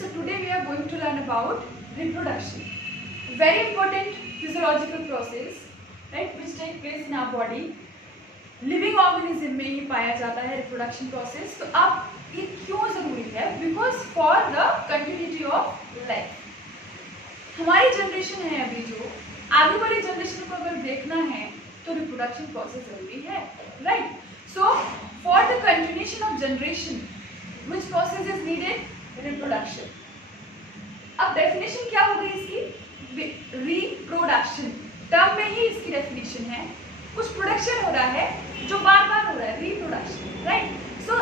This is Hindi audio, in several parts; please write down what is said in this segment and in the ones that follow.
So today we are going to learn about reproduction. Very important physiological process, right, which take place in our body. Living organism में ही पाया जाता है रिप्रोडक्शन प्रोसेस. तो अब ये क्यों जरूरी है? Because for the continuity of life. हमारी जनरेशन है अभी, जो आगे वाली जनरेशन को अगर देखना है तो रिप्रोडक्शन प्रोसेस जरूरी है, right? So for the continuation of generation which process is needed? Reproduction. अब डेफिनेशन क्या हो गई इसकी? रिप्रोडक्शन. टर्म में ही इसकी डेफिनेशन है. कुछ प्रोडक्शन हो रहा है जो बार बार हो रहा है, रिप्रोडक्शन, राइट? सो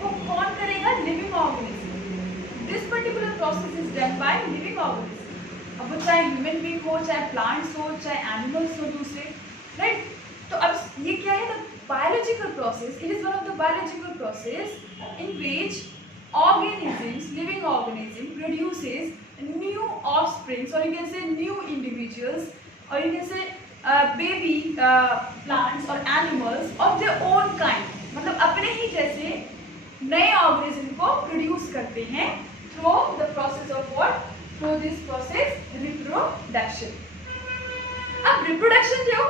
वो कौन करेगा? Living organism. This particular process is done by living organism. अब वो चाहे ह्यूमन बीइंग हो, चाहे प्लांट्स हो, चाहे एनिमल्स हो दूसरे, राइट? तो अब ये क्या है? The biological process. It is one of the biological process in which organisms, living organism produces new offsprings, or you can say new individuals, or you can say baby plants or animals of their own kind. मतलब अपने ही जैसे नए ऑर्गेनिज्म को प्रोड्यूस करते हैं through the process of what? Through this process reproduction. अब रिप्रोडक्शन जो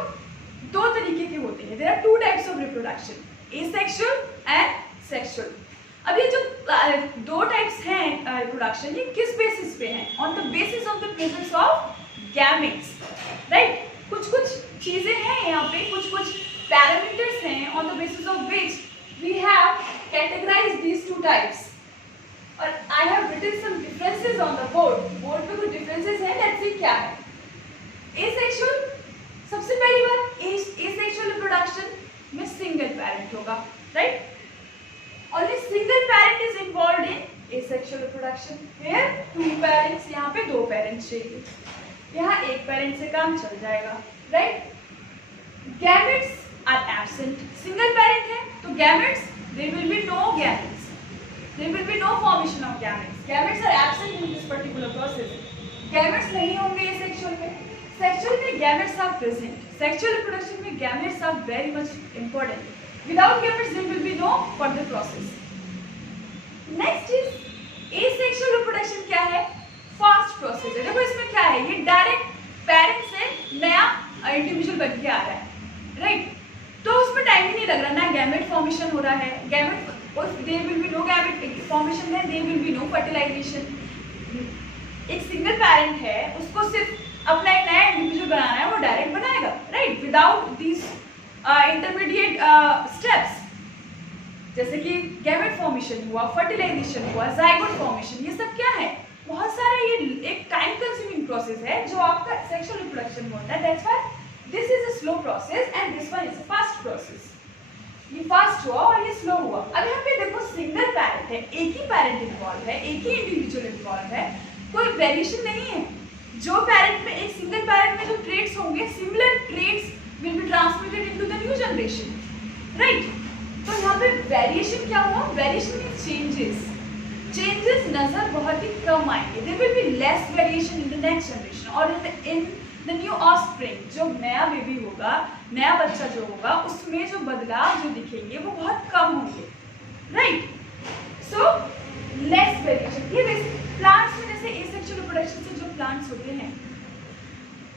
दो तरीके के होते हैं. There are two types of reproduction, asexual and sexual. अब ये जो दो टाइप्स हैं रिप्रोडक्शन, ये किस बेसिस पे हैं? On the basis of the presence of gametes, right? कुछ चीजें हैं यहाँ पे, कुछ पैरामीटर्स हैं on the basis of which we have categorised these two types. और I have written some differences on the board. Board पे कुछ डिफरेंसेस हैं, लेट्स सी क्या है. एसेक्सुअल, सबसे पहली बात, एसेक्सुअल रिप्रोडक्शन में सिंगल पैरेंट होगा, right? Only single parent is involved in asexual reproduction. Here two parents, यहाँ पे दो parents चाहिए, यहाँ एक parent से काम चल जाएगा, right? Gametes are absent. Single parent है तो gametes, there will be no gametes. There will be no formation of gametes. Gametes are absent in this particular process. Gametes नहीं होंगे asexual में. Sexual में gametes are present. Sexual reproduction में gametes are very much important. Without gametes there will be no further process. Next is asexual reproduction. क्या है? Fast process है. देखो इसमें क्या है, ये डायरेक्ट पेरेंट से नया इंडिविजुअल बन के आ रहा है, राइट? तो उसमें टाइम ही नहीं लग रहा, ना गैमेट फॉर्मेशन हो रहा है. गैमेट और there will be no gamete formation है, there will be no fertilisation. एक सिंगल पेरेंट है, उसको सिर्फ अपना एक नया इंडिविजुअल बनाना है, वो डायरेक्ट बनाएगा, right? Without this intermediate steps, जैसे कि गैमेट फॉर्मेशन हुआ, फर्टिलाइजेशन हुआ, जाइगोट फॉर्मेशन, ये सब क्या है? बहुत सारे, ये एक टाइम कंज्यूमिंग प्रोसेस है जो आपका सेक्सुअल रिप्रोडक्शन में होता है. That's why this is a slow process and this one is a fast process. ये फास्ट हुआ और ये स्लो हुआ. अब यहाँ पे देखो सिंगल पैरेंट है, एक ही पैरेंट इन्वॉल्व है, एक ही इंडिविजुअल इन्वॉल्व है, कोई वेरिएशन नहीं है. जो पैरेंट में, एक सिंगल पैरेंट में जो ट्रेट्स होंगे, similar traits will be transmitted into the new generation, right? तो यहाँ पे वेरिएशन क्या हुआ? वेरिएशन मीन्स चेंजेस नजर बहुत ही कम आएंगे. There will be less variation in the next generation or in the new offspring. जो नया बेबी होगा, नया बच्चा जो होगा, उसमें जो बदलाव जो दिखेंगे वो बहुत कम होंगे, right? So less variation. ये बेसिक प्लांट्स में जैसे एसेक्सुअल रिप्रोडक्शन से जो प्लांट्स होते हैं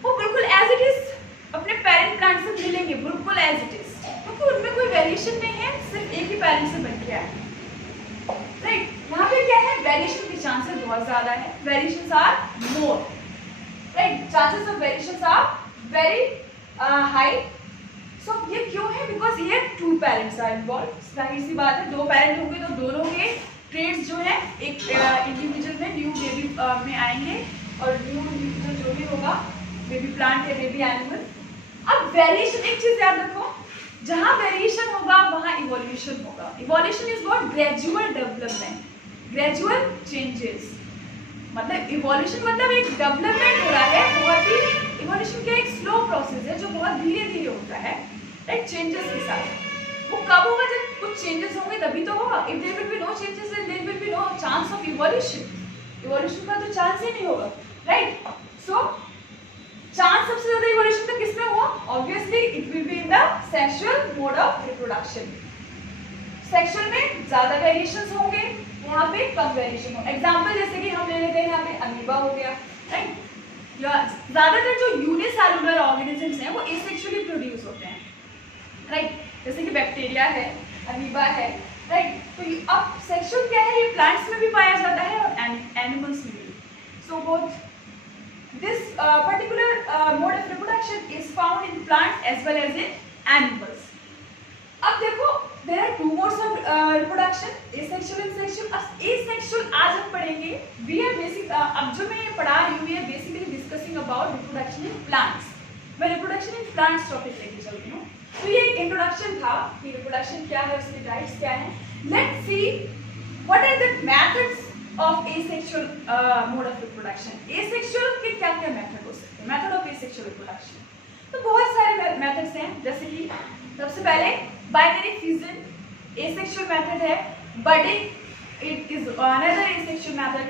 वो बिल्कुल एज इट इज अपने पेरेंट प्लांट से मिलेंगे, बिल्कुल एज इट इज, क्योंकि उनमें कोई वेरिएशन नहीं है, सिर्फ एक ही पेरेंट से बन के आया, राइट? यहाँ पे क्या है? वेरिएशन के चांसेस बहुत ज्यादा है. Variations are more, right? Chances of variations are very high. So ये क्यों है? Because here two parents are involve. जाहिर सी बात है, दो पेरेंट होंगे तो दोनों के ट्रेड्स जो है एक इंडिविजुअल में, न्यू बेबी में आएंगे, और न्यू इंडिविजुअल जो भी होगा, बेबी प्लांट या बेबी एनिमल. अब वेरिएशन, एक चीज याद रखो, जहां वेरिएशन होगा वहां इवोल्यूशन होगा. Evolution is what? Gradual development, gradual changes. मतलब इवोल्यूशन मतलब एक डेवलपमेंट हो रहा है, बहुत ही, इवोल्यूशन क्या एक स्लो प्रोसेस है जो बहुत धीरे धीरे होता है, राइट? चेंजेस के साथ. वो कब होगा? जब कुछ चेंजेस होंगे तभी तो होगा. If there will be no changes there will be no chance of evolution. Evolution का तो चांस ही नहीं होगा, राइट? सो चांस सबसे ज्यादा इवोल्यूशन का किसमें हुआ? Obviously it will be in the sexual mode of reproduction. Sexual में ज्यादा वेरिएशंस होंगे, यहाँ पे कम वेरिएशन हो। एग्जाम्पल जैसे कि हम ले लेते हैं यहाँ पे अमीबा हो गया, राइट। या ज्यादातर जो यूनिसेलुलर ऑर्गेनिजम्स हैं वो एसेक्सुअली प्रोड्यूस होते हैं, राइट। जैसे कि बैक्टीरिया है, अमीबा है, राइट। तो अब सेक्सुअल क्या है, ये प्लांट्स में भी पाया जाता है और एनिमल्स में भी। So both this particular mode of reproduction is found in plants as well as in animals. अब देखो there are two modes of reproduction, asexual and sexual. अब asexual आज हम पढ़ेंगे, we are basic अब जो मैं ये पढ़ा रही हूँ, we are basically discussing about reproduction in plants. मैं reproduction in plants टॉपिक लेके चल रही हूँ। तो ये एक इंट्रोडक्शन था कि reproduction क्या है, उसके टाइप्स क्या हैं। Let's see what are the methods of asexual mode of reproduction. Asexual के क्या क्या मेथड हो सकते हैं, मेथड ऑफ asexual reproduction। तो बहुत सारे मेथड्स हैं, जैसे कि सबसे पहले बाइनरी फ्यूजन asexual मेथड है, budding it is another asexual method,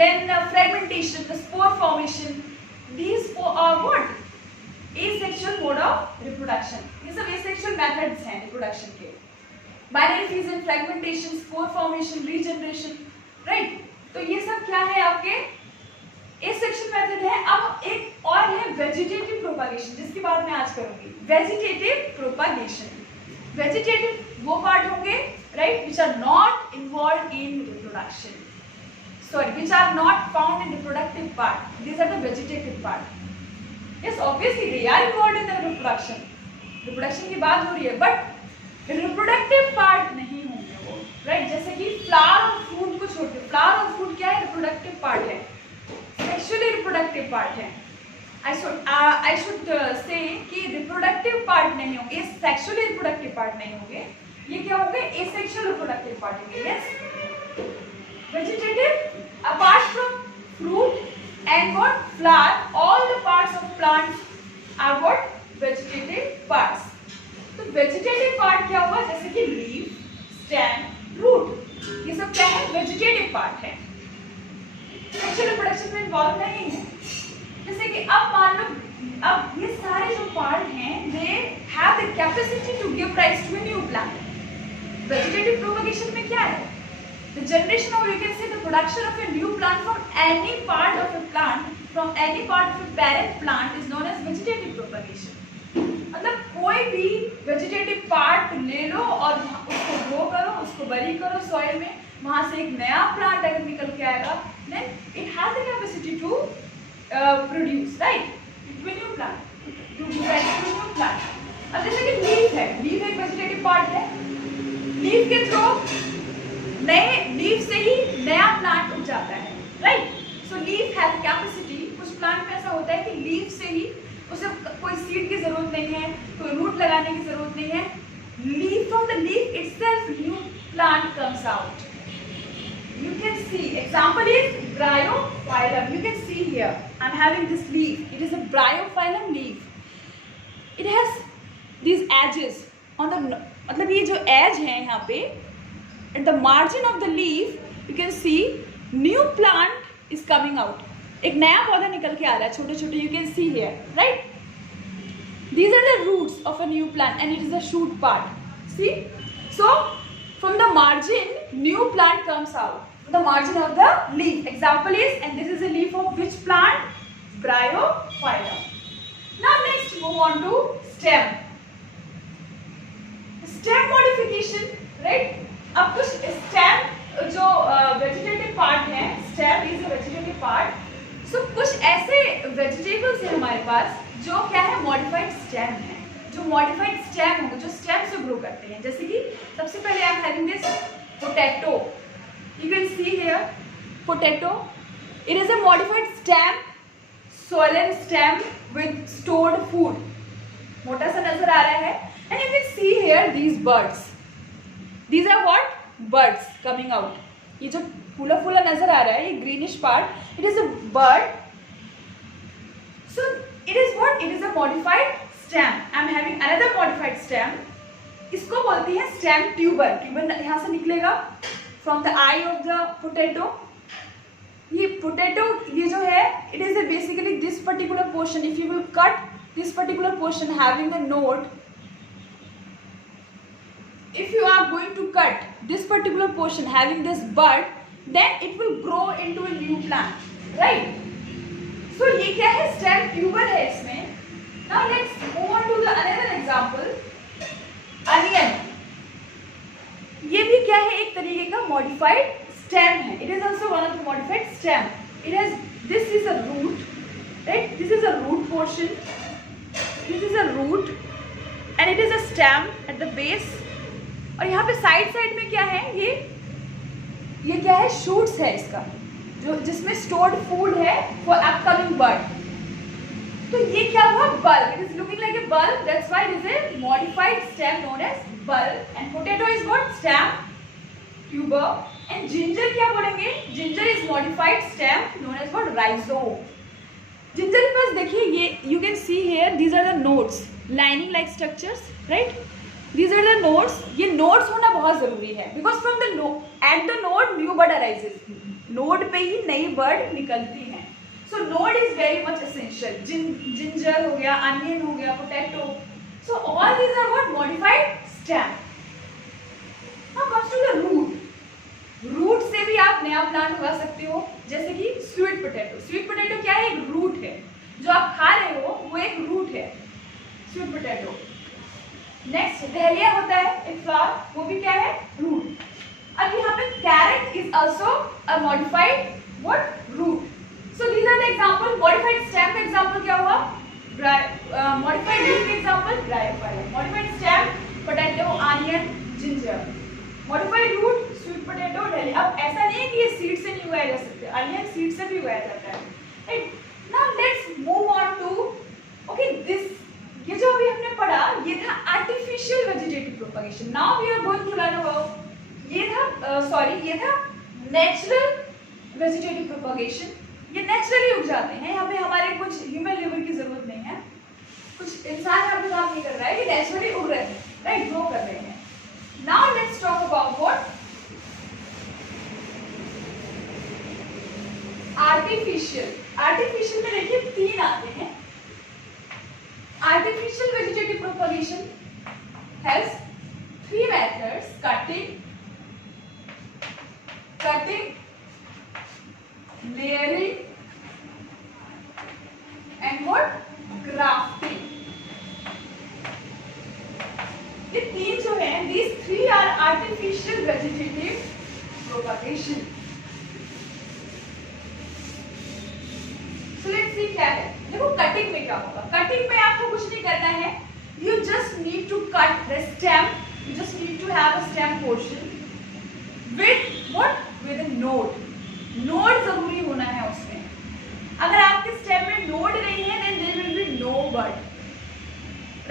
then fragmentation, the spore formation, these are what asexual mode of reproduction. ये सब asexual methods हैं reproduction के, binary fusion, fragmentation, spore formation, regeneration, right. तो ये सब क्या है आपके एसेक्सुअल मेथड है। अब एक और है वेजिटेटिव प्रोपागेशन, जिसकी बात मैं आज करूंगी। वेजिटेटिव प्रोपागेशन, वेजिटेटिव वो पार्ट होंगे, right, which are not involve in reproduction, sorry which are not found in reproductive part, these are the vegetative part. Yes obviously they are involve in the reproduction, reproduction की बात हो रही है, बट रिप्रोडक्टिव पार्ट नहीं होंगे वो, राइट। जैसे कि फ्लावर और फ्रूट को छोड़ के, फ्लावर और फ्रूट क्या है, रिप्रोडक्टिव पार्ट है, सेक्सुअली रिप्रोडक्टिव पार्ट है। आई शुड से कि रिप्रोडक्टिव पार्ट नहीं होंगे, सेक्सुअली रिप्रोडक्टिव पार्ट नहीं होंगे, ये क्या होंगे, एसेक्सुअल रिप्रोडक्टिव पार्ट होंगे। Yes, vegetative apart from fruit and what flower, all the parts of plants are what vegetative parts. तो वेजिटेटिव पार्ट क्या हुआ, जैसे कि लीफ, स्टेम, रूट, ये सब क्या है, वेजिटेटिव पार्ट है, सेक्सुअल रिप्रोडक्शन में इन्वॉल्व नहीं है। जैसे कि अब मान लो, अब ये सारे जो पार्ट हैं they have the capacity to give rise to a new plant. Vegetative propagation में क्या है, द जनरेशन और you can say the production of a new plant from any part of a plant, from any part of a parent plant is known as vegetative propagation. मतलब कोई भी वेजिटेटिव पार्ट ले लो और उसको ग्रो करो, उसको बरी करो सॉइल में, वहां से एक नया प्लांट अगर निकल के आएगा, then it has the capacity to produce, right, to new plant, to new plant. अब जैसे कि लीफ है, लीफ एक वेजिटेटिव पार्ट है, लीफ के थ्रू नए लीफ से ही नया प्लांट उग जाता है, right. So leaf has capacity, कुछ प्लांट में ऐसा होता है कि लीफ से ही उसे कोई सीड की जरूरत नहीं है, कोई रूट लगाने की जरूरत नहीं है, leaf from the leaf itself new plant comes out. You can see example is bryophyllum. You can see here I'm having this leaf. It is a bryophyllum leaf. It has these edges on the, मतलब ये जो edge है यहाँ पे at the margin of the leaf you can see new plant is coming out. एक नया पौधा निकल के आ रहा है, छोटे छोटे, you can see here, right? These are the roots of a new plant and it is the shoot part. See? So from the margin new plant comes out. The margin of the leaf. Example is, and this is a leaf of which plant? Bryophyllum. Now next move on to stem. Stem modification, right? अब कुछ stem जो vegetative part है, stem is a vegetative part. So कुछ ऐसे vegetables हैं हमारे पास जो क्या है, modified stem है, जो modified stem होंगे, जो stem से grow करते हैं। जैसे कि सबसे पहले I am having this potato. You can see here potato. It is a modified stem, swollen stem with stored food. मोटा सा नजर आ रहा है, and you can see here these buds. These are what? Buds coming out. ये जो फूला फूला नजर आ रहा है, ये greenish part, it is a bud. So it is what? It is a modified stem. I am having another modified stem. इसको बोलती है stem tuber. Tuber यहाँ से निकलेगा from the eye of the potato. ये potato ये जो है, it is a basically this particular portion. If you will cut this particular portion having the node, if you are going to cut this particular portion having this bud, then it will grow into a new plant, right? So ये क्या है, stem tuber है इसमें. Now let's move on to the another example, onion. ये भी क्या है, एक तरीके का modified stem है. It is also one of the modified stem. It has, this is a root, right? This is a root portion. This is a root and it is a stem at the base. और यहाँ पे साइड में क्या है, ये क्या है, शूट्स है इसका, जो जिसमें स्टोर्ड फूड है फॉर अपकमिंग बर्ड. तो ये क्या हुआ, bulb. It is looking like a bulb. That's why it is a modified stem known as bulb. And potato is what, stem, tuber. And ginger क्या बोलेंगे, ginger is modified stem known as what, rhizome. Ginger के पास देखिए, ये you can see here, these are the nodes, lining like structures, right? These are the nodes. ये nodes होना बहुत जरूरी है, because from the node, at the node new bud arises. Node पे ही नई bud निकलती हैं. So node is very much essential. Ginger हो गया, onion हो गया, potato. So all these are what, modified stem. Now comes to the root. Root से भी आप नया प्लांट उगा सकते हो, जैसे कि स्वीट पोटैटो. स्वीट पोटैटो क्या है, एक रूट है. जो आप खा रहे हो वो एक रूट है, स्वीट पोटैटो. नेक्स्ट डहलिया होता है एक फ्लावर, वो भी क्या है, रूट. अब यहाँ पे carrot is also a modified what, root. So these are the example. Modified stem का एग्जांपल क्या हुआ, मॉडिफाइड लीफ का example bryophyta. Modified stem potato, onion, ginger. Modified root sweet potato, dahlia. अब ऐसा नहीं है कि ये सीड से नहीं उगाया जा सकता, ऑनियन सीड से भी उगाया जाता है, right. Now let's move on to, okay, this, ये जो अभी हमने पढ़ा ये था artificial vegetative propagation. Now we are going to learn about, ये था ये था नेचुरल वेजिटेटिव प्रोपगेशन. ये नेचुरली उग जाते हैं. यहाँ पे हमारे कुछ ह्यूमन लेबर की जरूरत नहीं है, कुछ इंसान यहाँ पे काम नहीं कर रहा है, ये नेचुरली उग रहे हैं, राइट, ग्रो कर रहे हैं. Now let's talk about what, artificial. Artificial में देखिए तीन आते हैं. Artificial vegetative propagation has three methods: cutting, layering, and what, grafting. ये तीन जो हैं, these three are artificial vegetative propagation. So let's see क्या है. देखो कटिंग में क्या होगा. कटिंग में आपको कुछ नहीं करना है. You just need to cut the stem. You just need to have a stem portion with what, with a node. Node जरूरी होना है उसमें. अगर आपके स्टेम में नोड नहीं है, then there will be no bud,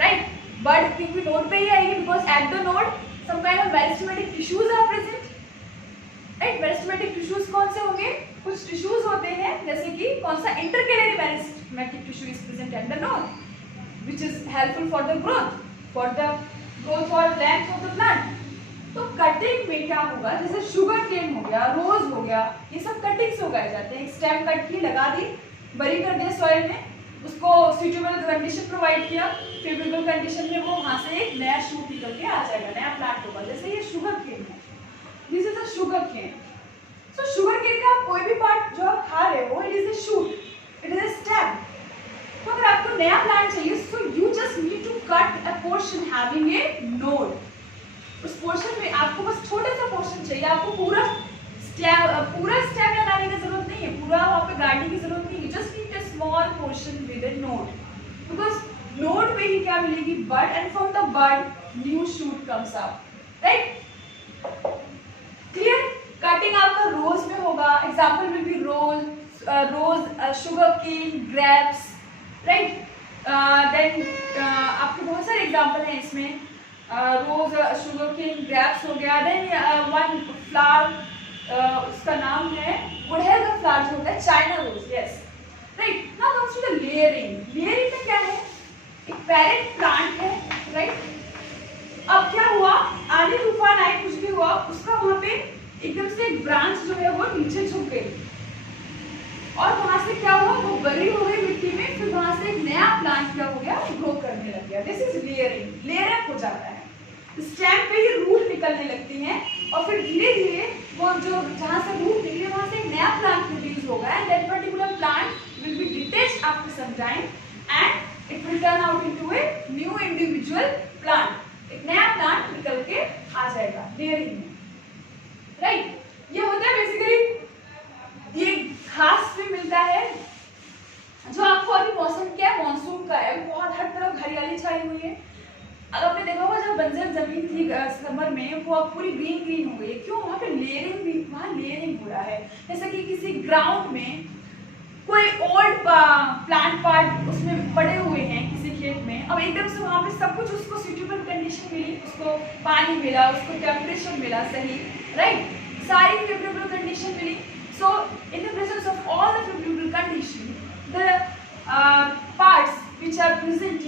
right? Bud क्योंकि नोड पे ही आएगी, because at the node some kind of meristematic tissues are present, right? Meristematic tissues कौन से होंगे, कुछ टिश्यूज होते हैं, जैसे कि कौन सा, intercalary meristematic tissue is present at the node, which is helpful for the growth और लेंथ ऑफ द प्लांट. तो कटिंग में क्या होगा, जैसे शुगर केन हो गया, रोज हो गया, ये सब कटिंग से उगाए जाते हैं. एक स्टेम कट की, लगा दी, बरी कर दिया सॉइल में, उसको सुटेबल कंडीशन प्रोवाइड किया, फेवरेबल कंडीशन में वो वहां से एक नया शूट निकल के आ जाएगा, नया प्लांट होगा. जैसे ये शुगर केन है, this is a sugar cane. So sugar cane का कोई भी पार्ट जो आप खा रहे हो, it is a shoot, it is a stem. तो अगर आपको नया प्लांट चाहिए, so you just need to cut a portion having a node. उस पोर्शन में आपको बस छोटा सा पोर्शन चाहिए. आपको पूरा स्टेम लगाने की जरूरत नहीं है, पूरा वहाँ पे गाड़ने की जरूरत नहीं है. Just need a small portion with a node, because node पे ही क्या मिलेगी, bud, and from the bud new shoot comes out, right? Clear? Cutting आपका रोज में होगा. Example will be rose, sugar cane, grapes, right. Then आपके बहुत सारे एग्जाम्पल हैं इसमें. रोज, शुगर केन, ग्रेप्स हो गया. देन वन फ्लावर, उसका नाम है गुड़हल का फ्लावर जो होता है, China rose, yes, right. Now comes to the layering. Layering में क्या है, एक पेरेंट प्लांट है, राइट. अब क्या हुआ, आंधी तूफान आए, कुछ भी हुआ, उसका वहाँ पे एकदम से एक ब्रांच जो है वो नीचे झुक गई, और वहां से क्या हुआ, वो बरी हो गई मिट्टी में. फिर वहां से एक नया प्लांट क्या हो गया, ग्रो करने लग गया. This is layering. Layer up हो जाता है, स्टेम पे ही रूट निकलने लगती हैं और फिर धीरे धीरे वो जो जहाँ से रूट निकले वहाँ से एक नया प्लांट प्रोड्यूस होगा and that particular plant will be detached after some time and it will turn out into a new individual plant. एक नया प्लांट निकल के आ जाएगा लेयरिंग में, राइट। ये होता है बेसिकली, ये घास भी मिलता है जो आपको अभी मौसम क्या है, मानसून का है, बहुत हर तरफ हरियाली छाई हुई है। अब आपने देखा होगा जब बंजर जमीन थी समर में वो अब पूरी ग्रीन ग्रीन हो गई है, क्यों? वहाँ पे लेयरिंग भी, वहाँ लेयरिंग हो रहा है। जैसे कि किसी ग्राउंड में कोई ओल्ड प्लांट पार्ट उसमें पड़े हुए हैं किसी खेत में, अब एकदम से वहाँ पे सब कुछ उसको सूटेबल कंडीशन मिली, उसको पानी मिला, उसको टेम्परेचर मिला सही, राइट, सारी फेवरेबल कंडीशन मिली। So in the presence of all the favourable condition the parts which are present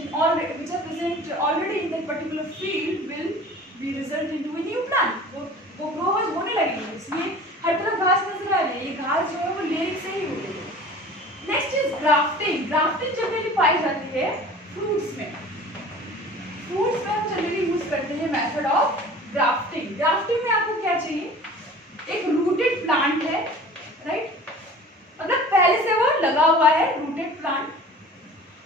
already in that particular field will be result into a new plant। वो ग्रो होने लगेंगे, इसलिए हर तरफ घास नजर आ रही है। ये घास जो है वो लेयरिंग से ही हो रही है। Next is grafting. Grafting generally पाई जाती है फ्रूट्स में। फ्रूट्स में हम जनरली यूज करते हैं मेथड ऑफ ग्राफ्टिंग। ग्राफ्टिंग में आपको क्या चाहिए? एक रूटेड प्लांट है, राइट, मतलब पहले से वो लगा हुआ है रूटेड प्लांट,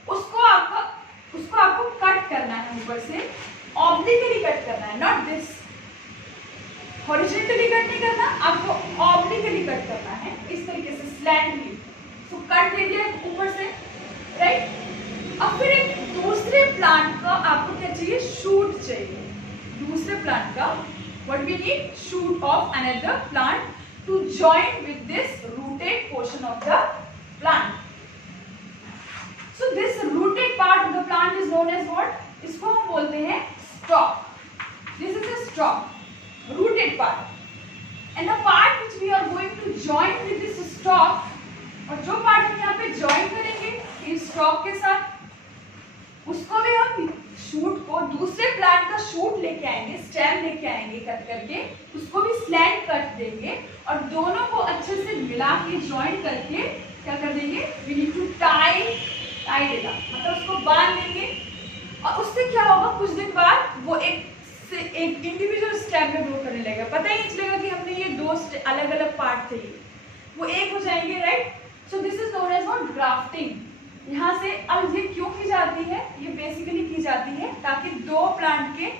उसको आपको कट करना है ऊपर से, ऑब्लिकली कट करना है, नॉट दिस, हॉरिजॉन्टली कट नहीं करना, आपको ऑब्लिकली कट करना है, इस तरीके से स्लैंटली। तो कट दे दिया ऊपर से, राइट। अब फिर एक दूसरे प्लांट का आपको क्या चाहिए? शूट चाहिए। दूसरे प्लांट का what we need? Shoot of another plant to join with this rooted portion of the plant. So this rooted part of the plant is known as what? इसको हम बोलते हैं stalk. This is a stalk, rooted part. And the part which we are going to join with this stalk, और जो part हम यहाँ पे join करेंगे इस stalk के साथ, उसको भी हम shoot को, दूसरे plant का shoot लेके आएंगे, stem लेके आएंगे कट करके, उसको भी slant कट देंगे और दोनों को अच्छे से मिला के join करके क्या कर देंगे? We need to tie देगा, मतलब उसको बांध देंगे और उससे क्या होगा? कुछ दिन बाद वो एक इंडिविजुअल स्टेम में ग्रो करने लगेगा। पता ही नहीं चलेगा कि हमने ये दो अलग अलग पार्ट थे, वो एक हो जाएंगे, right. So this is known as what? Grafting. यहाँ से अब ये क्यों की जाती है? ये बेसिकली की जाती है ताकि दो प्लांट के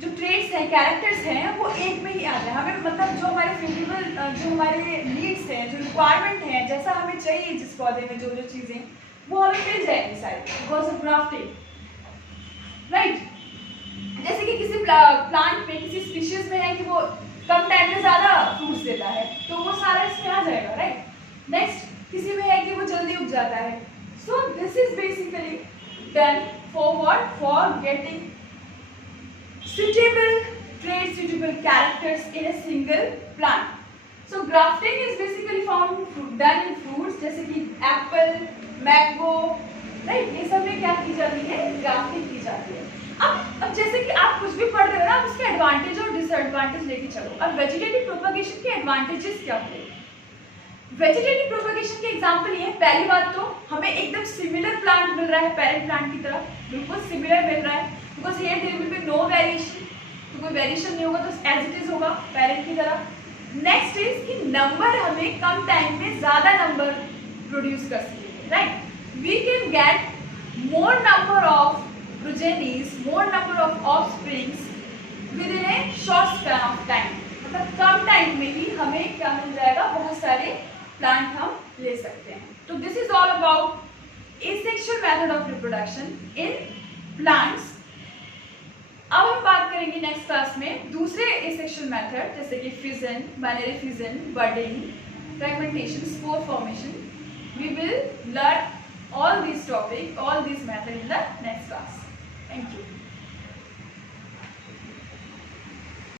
जो ट्रेट्स हैं, कैरेक्टर्स हैं, वो एक में ही आ जाए। हमें मतलब जो हमारे फेवरेबल, जो हमारे नीड्स हैं, जो रिक्वायरमेंट है, जैसा हमें चाहिए जिस पौधे में जो जो चीजें, वो हमें मिल जाएगी सारी, बिकॉज ऑफ ग्राफ्टिंग, राइट। जैसे कि किसी प्लांट में, किसी स्पीशीज में है कि वो कम टाइम में ज्यादा फ्रूट्स देता है, तो वो सारा इसमें आ जाएगा, राइट। नेक्स्ट किसी में है कि वो जल्दी उग जाता है। सो this is basically done for what? For getting suitable traits, suitable characters in a single plant. So grafting is basically done in fruits, जैसे कि एप्पल, मैंगो, राइट, ये सब में क्या की जाती है? ग्राफ्टिंग की जाती है। अब जैसे कि आप कुछ भी पढ़ रहे हो ना, आप उसके एडवांटेज और डिसएडवांटेज लेके चलो। अब वेजिटेटिव प्रोपगेशन के एडवांटेजेस क्या होते हैं? वेजिटेटिव प्रोपगेशन के एग्जांपल ये है, पहली बात तो हमें एकदम सिमिलर प्लांट मिल रहा है, पेरेंट प्लांट की तरफ बिल्कुल सिमिलर मिल रहा है, because here there will be no variation, तो कोई वेरिएशन नहीं होगा, तो एज इट इज होगा पेरेंट की तरफ। नेक्स्ट इज कि नंबर हमें कम टाइम में ज्यादा नंबर प्रोड्यूस कर सकेंगे, right. We can get more number of progenies, more number of offsprings within a short span of time, मतलब कम टाइम में ही हमें क्या मिल जाएगा? बहुत सारे प्लांट हम ले सकते हैं। तो this is all about asexual method of reproduction in plants. अब हम बात करेंगे नेक्स्ट क्लास में दूसरे एसेक्सुअल मेथड, जैसे कि fission, binary fission, budding, fragmentation, spore formation. We will learn all these topics, all these methods in the next class. Thank you.